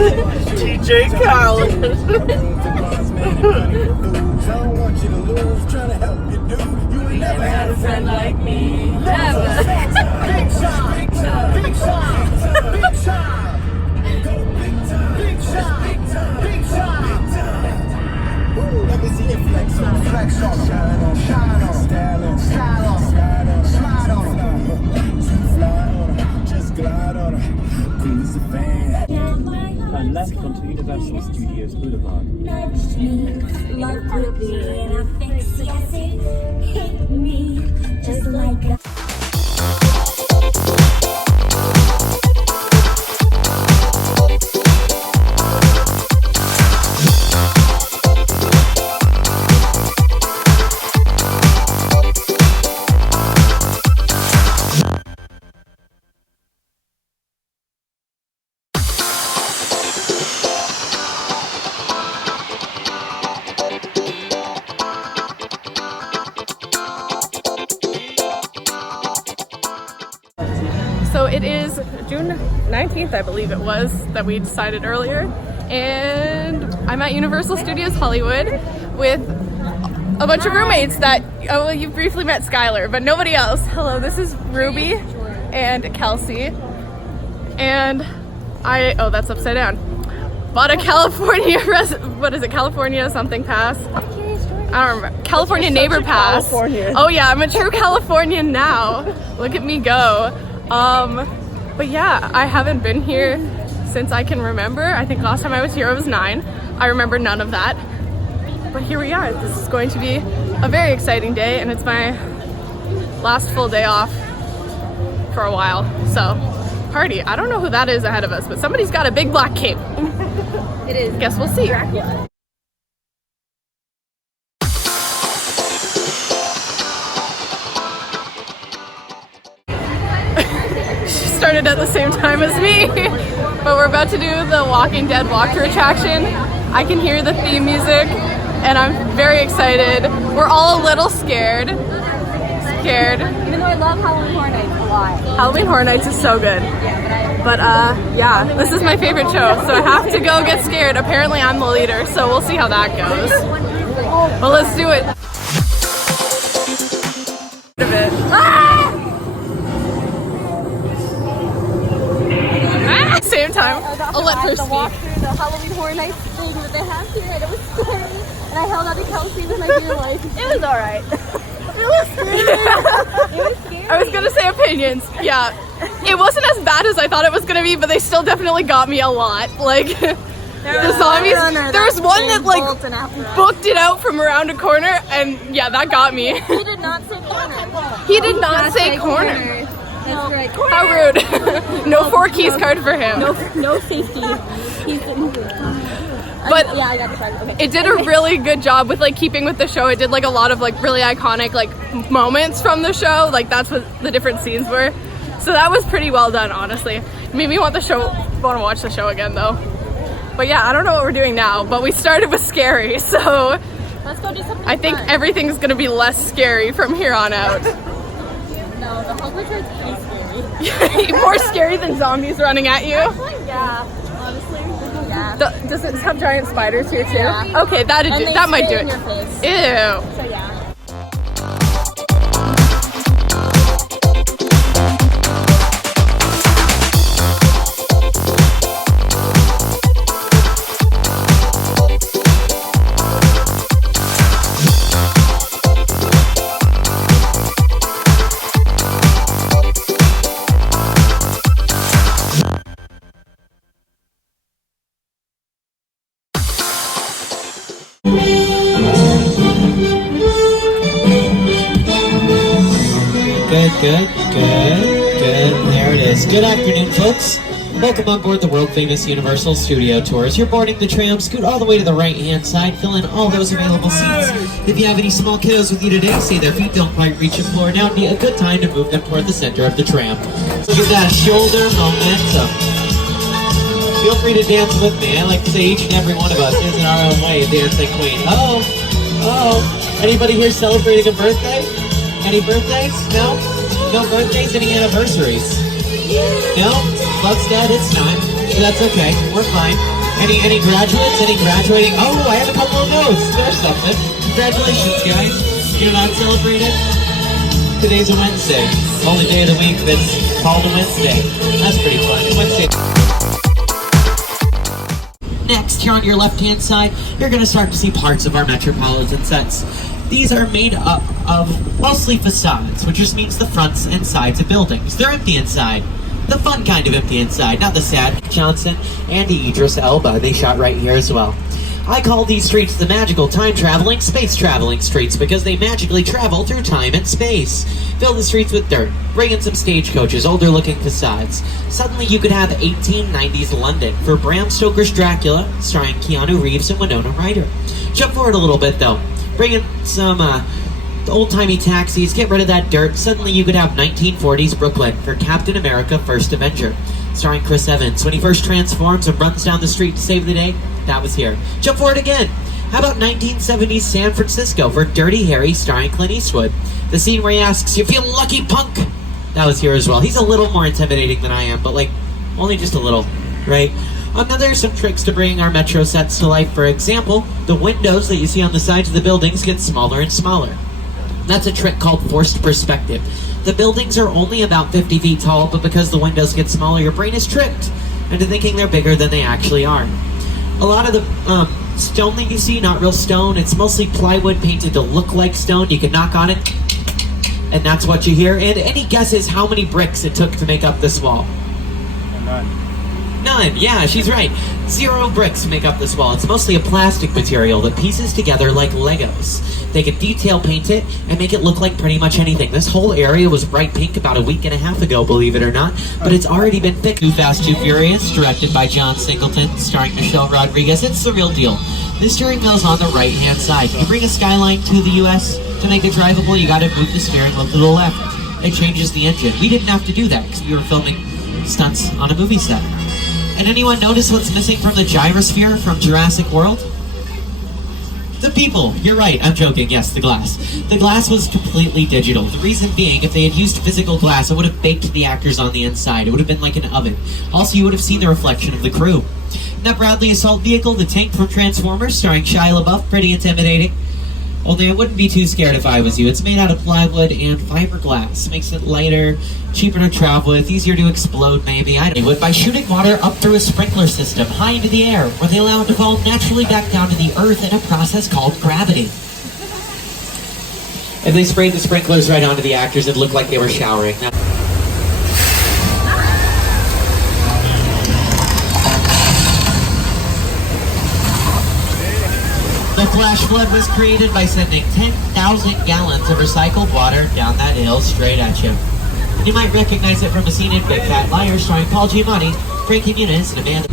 TJ Collins. Never had a friend like me. Never. Big time, big time, big time, big time. Go big time, big time, big time, big time. Woo, let me see you flex on them, flex on them. Shine on, shine on, style on, style on, slide on them. Fly on them, just glide on them. Who's the fan? And left onto Universal Studios Boulevard. Nudged me, love quickly, and I fix yes, it hit me just like a. So it is June 19th, I believe it was, that we decided earlier. And I'm at Universal Studios Hollywood with a bunch of roommates that, oh, well, you briefly met Skylar, but nobody else. Hello, this is Ruby and Kelsey. And oh, that's upside down. Bought a California, what is it, California something pass? I don't remember. California Neighbor Pass. Californian. Oh yeah, I'm a true Californian now. Look at me go. But yeah, I haven't been here since I can remember. I think last time I was here I was 9. I remember none of that. But here we are. This is going to be a very exciting day, and it's my last full day off for a while. So, party. I don't know who that is ahead of us, but somebody's got a big black cape. It is. Guess we'll see. Dracula. Started at the same time as me, but we're about to do the Walking Dead walkthrough attraction. I can hear the theme music and I'm very excited. We're all a little scared. Even though I love Halloween Horror Nights a lot. Halloween Horror Nights is so good. But yeah, this is my favorite show, so I have to go get scared. Apparently I'm the leader, so we'll see how that goes. Well, let's do it. Same time. I'll let her to walk speak. through the Halloween Horror Nights thing that they have here, and it was scary. And I held out to Kelsey with my dear life. It was alright. It was scary. I was gonna say opinions. Yeah, it wasn't as bad as I thought it was gonna be, but they still definitely got me a lot. Like the zombies. There was one that like booked it out from around a corner, and yeah, that got me. He did not say corner. He did not say corner. That's right. How rude. No 4 keys card for him. No safety. He's sitting here. But yeah, I got the card. Okay. it did a really good job with like keeping with the show. It did like a lot of like really iconic like moments from the show. Like that's what the different scenes were. So that was pretty well done, honestly. It made me want to watch the show again though. But yeah, I don't know what we're doing now, but we started with scary, so Let's go do something I think fun. everything's gonna be less scary from here on out. No, the Hogwarts is pretty scary. More scary than zombies running at you. Yeah, honestly. Yeah. Does it have giant spiders here too? Yeah. Okay, that might do in it. your face. Ew. So yeah. Good. There it is. Good afternoon, folks. Welcome on board the world-famous Universal Studio Tours. You're boarding the tram. Scoot all the way to the right-hand side. Fill in all those available seats. If you have any small kiddos with you today, say their feet don't quite reach the floor, now would be a good time to move them toward the center of the tram. Look at that shoulder momentum. Feel free to dance with me. I like to say each and every one of us is in our own way a dancing queen. Oh. Anybody here celebrating a birthday? Any birthdays? No? No birthdays? Any anniversaries? No? Buck's dead? It's not. That's okay. We're fine. Any graduates? Any graduating? Oh, I have a couple of notes. There's something. Congratulations, guys. You're not celebrated? Today's a Wednesday. Only day of the week that's called a Wednesday. That's pretty fun. Wednesday. Next, here on your left-hand side, you're going to start to see parts of our metropolitan sets. These are made up of mostly facades, which just means the fronts and sides of buildings. They're empty inside. The fun kind of empty inside, not the sad. Johnson and Idris Elba, they shot right here as well. I call these streets the magical time-traveling, space-traveling streets because they magically travel through time and space. Fill the streets with dirt, bring in some stagecoaches, older-looking facades. Suddenly you could have 1890s London for Bram Stoker's Dracula, starring Keanu Reeves and Winona Ryder. Jump forward a little bit, though. Bring in some old-timey taxis, get rid of that dirt. Suddenly you could have 1940s Brooklyn for Captain America First Avenger, starring Chris Evans. When he first transforms and runs down the street to save the day, that was here. Jump forward again. How about 1970s San Francisco for Dirty Harry, starring Clint Eastwood? The scene where he asks, "You feel lucky, punk?" That was here as well. He's a little more intimidating than I am, but like, only just a little, right? Now there are some tricks to bringing our metro sets to life. For example, the windows that you see on the sides of the buildings get smaller and smaller. That's a trick called forced perspective. The buildings are only about 50 feet tall, but because the windows get smaller, your brain is tricked into thinking they're bigger than they actually are. A lot of the stone that you see, not real stone, it's mostly plywood painted to look like stone. You can knock on it, and that's what you hear. And any guesses how many bricks it took to make up this wall? None. Yeah, she's right. 0 bricks make up this wall. It's mostly a plastic material that pieces together like Legos. They could detail paint it and make it look like pretty much anything. This whole area was bright pink about a week and a half ago, believe it or not, but it's already been fixed. Too Fast, Too Furious, directed by John Singleton, starring Michelle Rodriguez. It's the real deal. The steering wheel's on the right-hand side. You bring a Skyline to the U.S. to make it drivable, you gotta move the steering wheel to the left. It changes the engine. We didn't have to do that because we were filming stunts on a movie set. And anyone notice what's missing from the gyrosphere from Jurassic World? The people. You're right, I'm joking. Yes, the glass. The glass was completely digital. The reason being, if they had used physical glass, it would have baked the actors on the inside. It would have been like an oven. Also, you would have seen the reflection of the crew. That Bradley assault vehicle, the tank from Transformers, starring Shia LaBeouf, pretty intimidating. Only I wouldn't be too scared if I was you. It's made out of plywood and fiberglass. Makes it lighter, cheaper to travel with, easier to explode maybe. I don't know. By shooting water up through a sprinkler system high into the air, where they allow it to fall naturally back down to the earth in a process called gravity. If they sprayed the sprinklers right onto the actors, it looked like they were showering. Now, the flash flood was created by sending 10,000 gallons of recycled water down that hill straight at you. You might recognize it from a scene in Big Fat Liar starring Paul Giamatti, Frankie Muniz, and Amanda.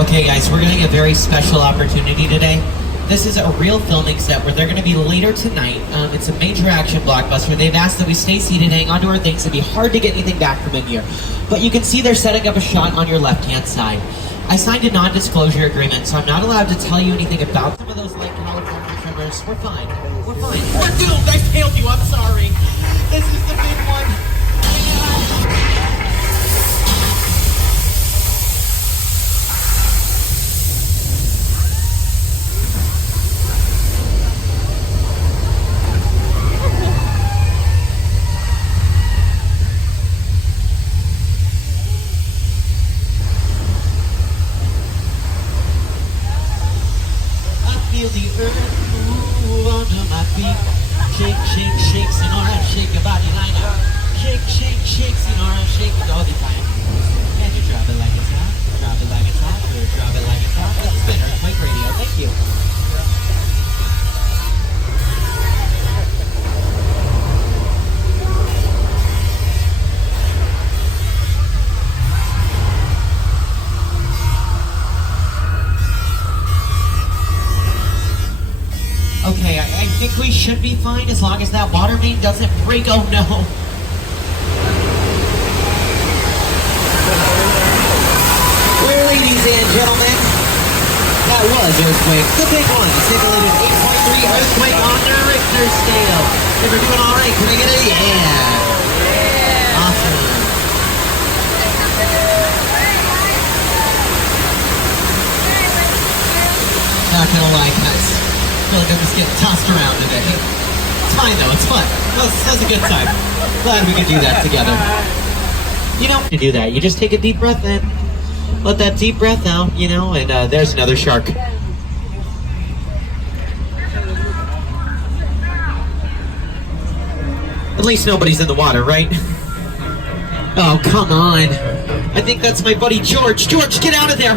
Okay guys, we're getting a very special opportunity today. This is a real filming set where they're going to be later tonight. It's a major action blockbuster. They've asked that we stay seated, hang onto our things. It'd be hard to get anything back from in here. But you can see they're setting up a shot on your left-hand side. I signed a non-disclosure agreement, so I'm not allowed to tell you anything about some of those late California trimmers. We're fine. We're fine. I failed you. I'm sorry. This is the big one. Feel the earth move under my feet. Shake, shake, shake, Sonora, shake your body line up. Shake, shake, shake, Sonora, shake it all the time. And you drop it like it's hot, drop it like it's hot, or drop it like it's hot. This has been Earthquake Radio. Thank you. Okay, I think we should be fine as long as that water main doesn't break. Oh no. Well, ladies and gentlemen, that was Earthquake, the big one, simulated 8.0. 3 earthquake on the Richter scale. If you're doing all right, can I get a yeah? Awesome. Not gonna lie, guys. I feel like I'm just getting tossed around today. It's fine though, it's fun. That was a good time. Glad we could do that together. You know, to do that, you just take a deep breath in, let that deep breath out, you know, and there's another shark. At least nobody's in the water, right? Oh, come on. I think that's my buddy George. George, get out of there!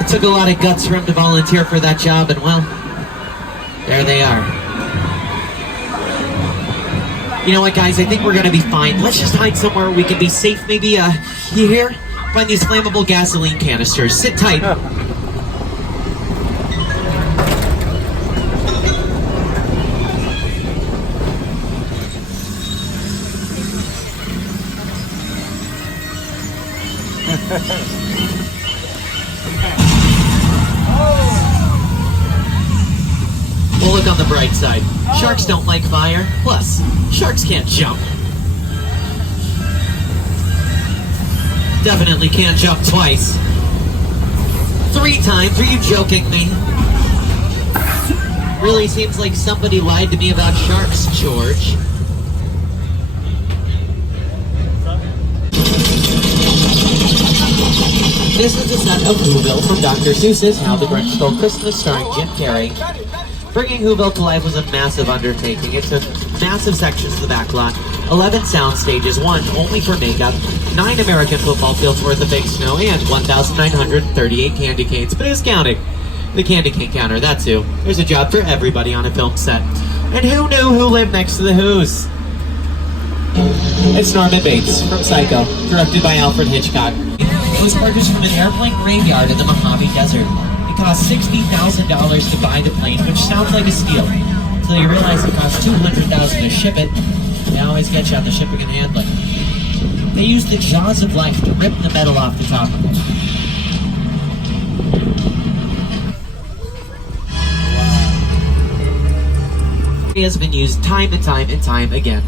It took a lot of guts for him to volunteer for that job, and well, there they are. You know what, guys? I think we're gonna be fine. Let's just hide somewhere we can be safe. Maybe, you here? Find these flammable gasoline canisters. Sit tight. We'll look on the bright side. Sharks don't like fire. Plus, sharks can't jump. Definitely can't jump twice. 3 times? Are you joking me? Really seems like somebody lied to me about sharks, George. This is a set of Whoville from Dr. Seuss's How the Grinch Stole Christmas, starring Jim Carrey. Bringing Whoville to life was a massive undertaking. It took massive sections of the backlot, 11 sound stages, 1 only for makeup, 9 American football fields worth of fake snow, and 1,938 candy canes. But who's counting? The candy cane counter, that's who. There's a job for everybody on a film set. And who knew who lived next to the Who's? It's Norman Bates from Psycho, directed by Alfred Hitchcock. It was purchased from an airplane graveyard in the Mojave Desert. It cost $60,000 to buy the plane, which sounds like a steal, until you realize it cost $200,000 to ship it. They always get you on the shipping and handling. They used the jaws of life to rip the metal off the top of it. It has been used time and time and time again,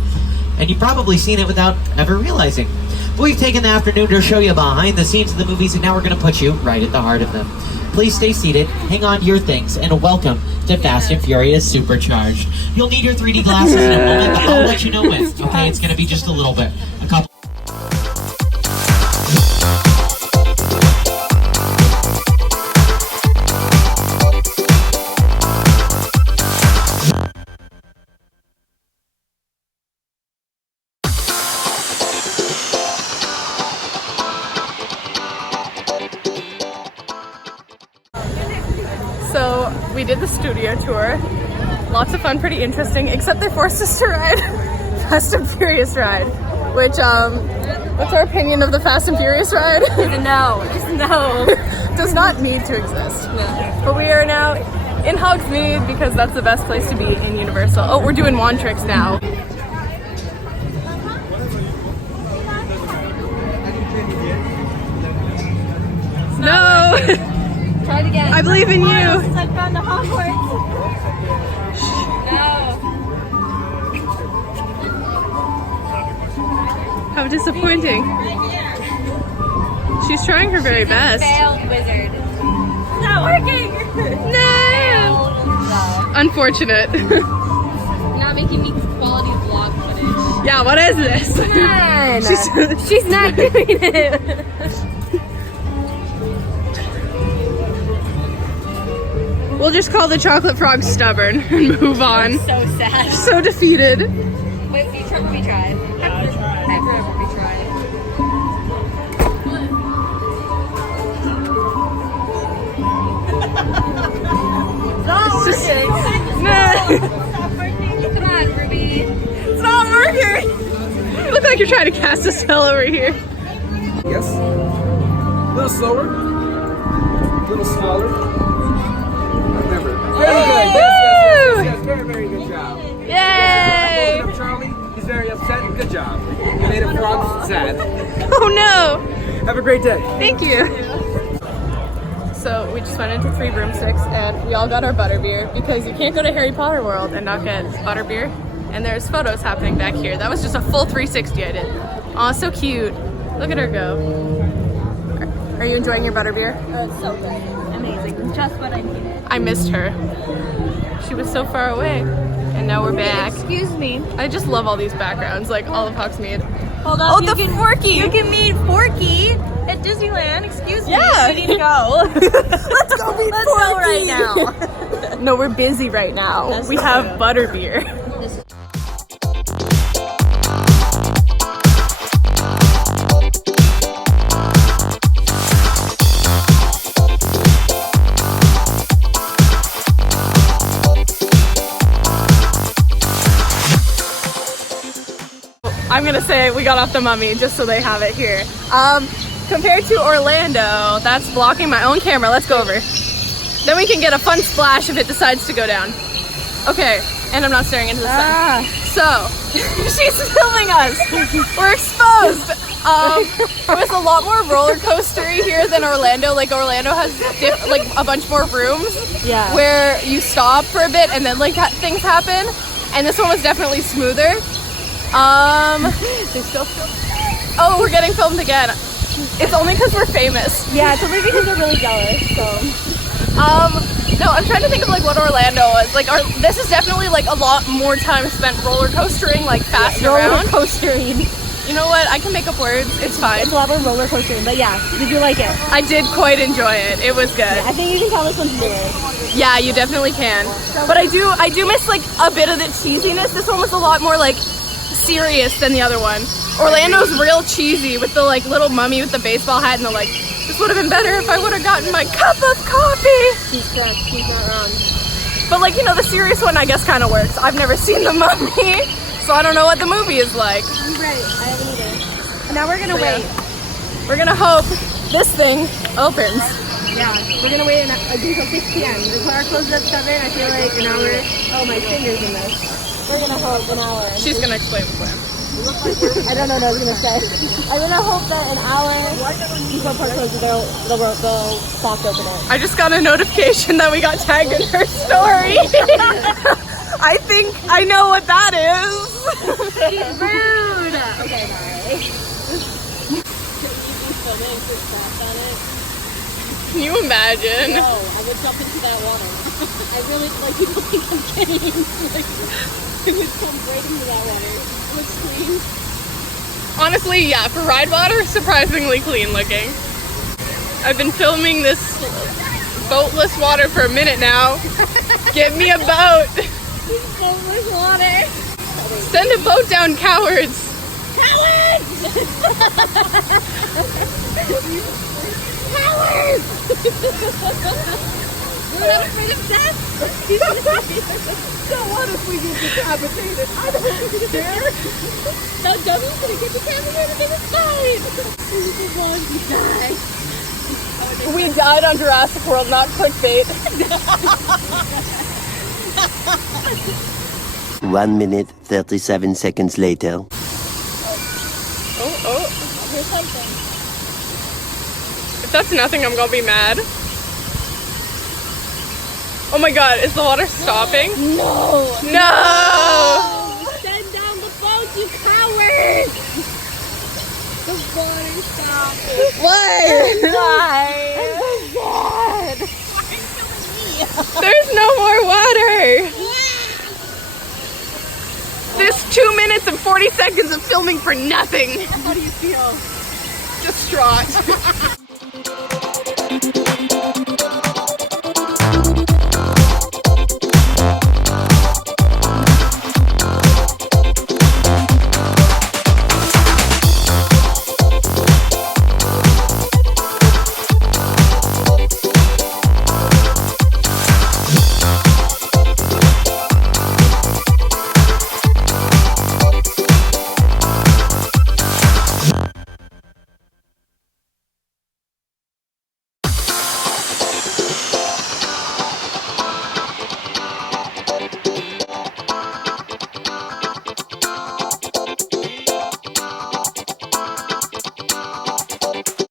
and you've probably seen it without ever realizing. But we've taken the afternoon to show you behind the scenes of the movies, and now we're going to put you right at the heart of them. Please stay seated, hang on to your things, and welcome to Fast and Furious Supercharged. You'll need your 3D glasses in a moment, but I'll let you know when. Okay, it's going to be just a little bit. A couple. So we did the studio tour. Lots of fun, pretty interesting, except they forced us to ride Fast and Furious ride, which, what's our opinion of the Fast and Furious ride? No. Does not need to exist. No. But we are now in Hogsmeade because that's the best place to be in Universal. Oh, we're doing wand tricks now. No! Try it again. I believe in you. I've gone to Hogwarts. No. How disappointing. She's trying her very best. Failed wizard. It's not working. No! Unfortunate. You're not making me quality vlog footage. Yeah, what is this? Come on. She's not doing it. We'll just call the chocolate frog stubborn and move on. So sad. So defeated. Wait, we tried. Yeah, I tried. I remember we tried. It's just, Come on, Ruby. it's not working. You look like you're trying to cast a spell over here. Yes. A little slower. A little smaller. Remember. Very good. Yes. Very, very good job. Yay! Up Charlie. He's very upset. Good job. You made a frog sad. Oh no! Have a great day. Thank you. So we just went into 3 broomsticks and we all got our butterbeer because you can't go to Harry Potter World and not get butterbeer. And there's photos happening back here. That was just a full 360 I did. Aw, so cute. Look at her go. Are you enjoying your butterbeer? It's so good. Amazing. Just what I needed. I missed her. She was so far away. And now we're back. Excuse me. I just love all these backgrounds, like all of Hogsmeade. Hold Oh, on. the Forky! You can meet Forky at Disneyland. Excuse me. Yeah. We need to go. Let's go meet Let's go right now. No, we're busy right now. That's we true. have butterbeer. I'm gonna say we got off the Mummy just so they have it here. Compared to Orlando, that's blocking my own camera. Let's go over. Then we can get a fun splash if it decides to go down. Okay, and I'm not staring into the sun. So, she's filming us. We're exposed. It was a lot more roller coastery here than Orlando. Like Orlando has like a bunch more rooms. Yeah. Where you stop for a bit and then like things happen. And this one was definitely smoother. They're still filming. Oh, we're getting filmed again. It's only because we're famous. Yeah, it's only because they're really jealous. So. No, I'm trying to think of like what Orlando was. Like, this is definitely like a lot more time spent roller coastering, like fast around. Roller coastering. You know what? I can make up words. It's fine. It's a lot more roller coastering, but yeah, did you like it? I did quite enjoy it. It was good. I think you can tell this one's newer. Yeah, you definitely can. But I do miss like a bit of the cheesiness. This one was a lot more like serious than the other one. Orlando's real cheesy with the like little mummy with the baseball hat and the like, this would have been better if I would have gotten my cup of coffee. She's correct, she's not wrong. But like, you know, the serious one I guess kind of works. I've never seen the Mummy, so I don't know what the movie is like. You're right, I haven't either. And now we're gonna wait. We're gonna hope this thing opens. Yeah, we're gonna wait until 6 p.m. The car closes at 7, I feel like an hour. Oh, my finger's in this. We're gonna hope an hour. She's gonna explain the plan. I don't know what I was gonna say. I'm gonna hope that an hour before park closes, they'll soft open it. I just got a notification that we got tagged in her story. I think I know what that is. She's rude! Okay, bye. Can you imagine? No, I would jump into that water. I really, like, people think I'm kidding. Like, I would come right into that water. It looks clean. Honestly, yeah, for ride water, surprisingly clean looking. I've been filming this boatless water for a minute now. Give me a boat. So much water. Send a boat down, cowards. Cowards! Cowards! You're not afraid of death? So what if we get decapitated? I don't care. No, Douglas gonna get decapitated in his spine! As long as you die. We died on Jurassic World, not clickbait. 1 minute, 37 seconds later. Oh. Here's something. If that's nothing, I'm gonna be mad. Oh my god, is the water stopping? No! No! Send down the boat, you coward! The water stopped. Why? Why? I'm so sad. Why are you killing me? There's no more water! This 2 minutes and 40 seconds of filming for nothing. How do you feel? Distraught.